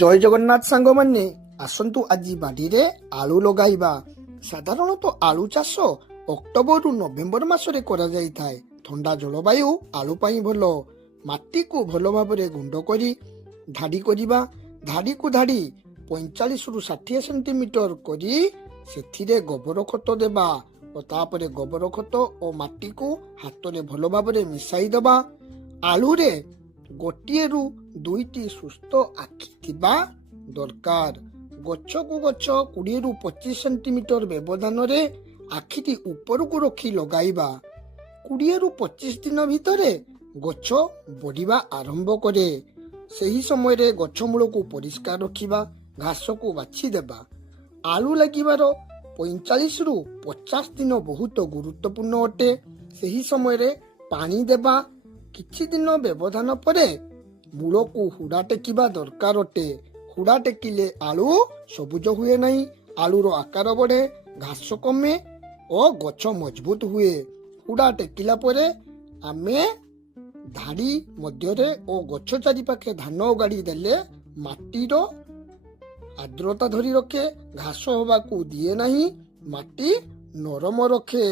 ଜୟ ଜଗନ୍ନାଥ ସାଙ୍ଗମାନେ, ଆସନ୍ତୁ ଆଜି ବାଡ଼ିରେ ଆଳୁ ଲଗାଇବା। ସାଧାରଣତଃ ଆଳୁ ଚାଷ ଅକ୍ଟୋବରରୁ ନଭେମ୍ବର ମାସରେ କରାଯାଇଥାଏ। ଥଣ୍ଡା ଜଳବାୟୁ ଆଳୁ ପାଇଁ ଭଲ। ମାଟିକୁ ଭଲ ଭାବରେ ଗୁଣ୍ଡ କରି ଧାଡ଼ି କରିବା। ଧାଡ଼ିକୁ ଧାଡ଼ି 45ରୁ 60 ସେଣ୍ଟିମିଟର କରି ସେଥିରେ ଗୋବର ଖତ ଦେବା ଓ ତାପରେ ଗୋବର ଖତ ଓ ମାଟିକୁ ହାତରେ ଭଲ ଭାବରେ ମିଶାଇ ଦେବା। ଆଳୁରେ ଗୋଟିଏରୁ ଦୁଇଟି ସୁସ୍ଥ ଆଖି ଥିବା ଦରକାର। ଗଛକୁ ଗଛ 20ରୁ 25 ସେଣ୍ଟିମିଟର ବ୍ୟବଧାନରେ ଆଖିଟି ଉପରକୁ ରଖି ଲଗାଇବା। 20ରୁ 25 ଦିନ ଭିତରେ ଗଛ ବଢ଼ିବା ଆରମ୍ଭ କରେ। ସେହି ସମୟରେ ଗଛ ମୂଳକୁ ପରିଷ୍କାର ରଖିବା, ଘାସକୁ ବାଛି ଦେବା। ଆଳୁ ଲାଗିବାର 45ରୁ 50 ଦିନ ବହୁତ ଗୁରୁତ୍ୱପୂର୍ଣ୍ଣ ଅଟେ। ସେହି ସମୟରେ ପାଣି ଦେବା। କିଛି ଦିନ ବ୍ୟବଧାନ ପରେ ମୂଳକୁ ହୁଡ଼ା ଟେକିବା ଦରକାର ଅଟେ। ହୁଡ଼ା ଟେକିଲେ ଆଳୁ ସବୁଜ ହୁଏ ନାହିଁ, ଆଳୁର ଆକାର ବଢ଼େ, ଘାସ କମେ ଓ ଗଛ ମଜବୁତ ହୁଏ। ହୁଡ଼ା ଟେକିଲା ପରେ ଆମେ ଧାଡ଼ି ମଧ୍ୟରେ ଓ ଗଛ ଚାରିପାଖେ ଧାନ ଓଗାଡ଼ି ଦେଲେ ମାଟିର ଆର୍ଦ୍ରତା ଧରି ରଖେ, ଘାସ ହେବାକୁ ଦିଏ ନାହିଁ, ମାଟି ନରମ ରଖେ।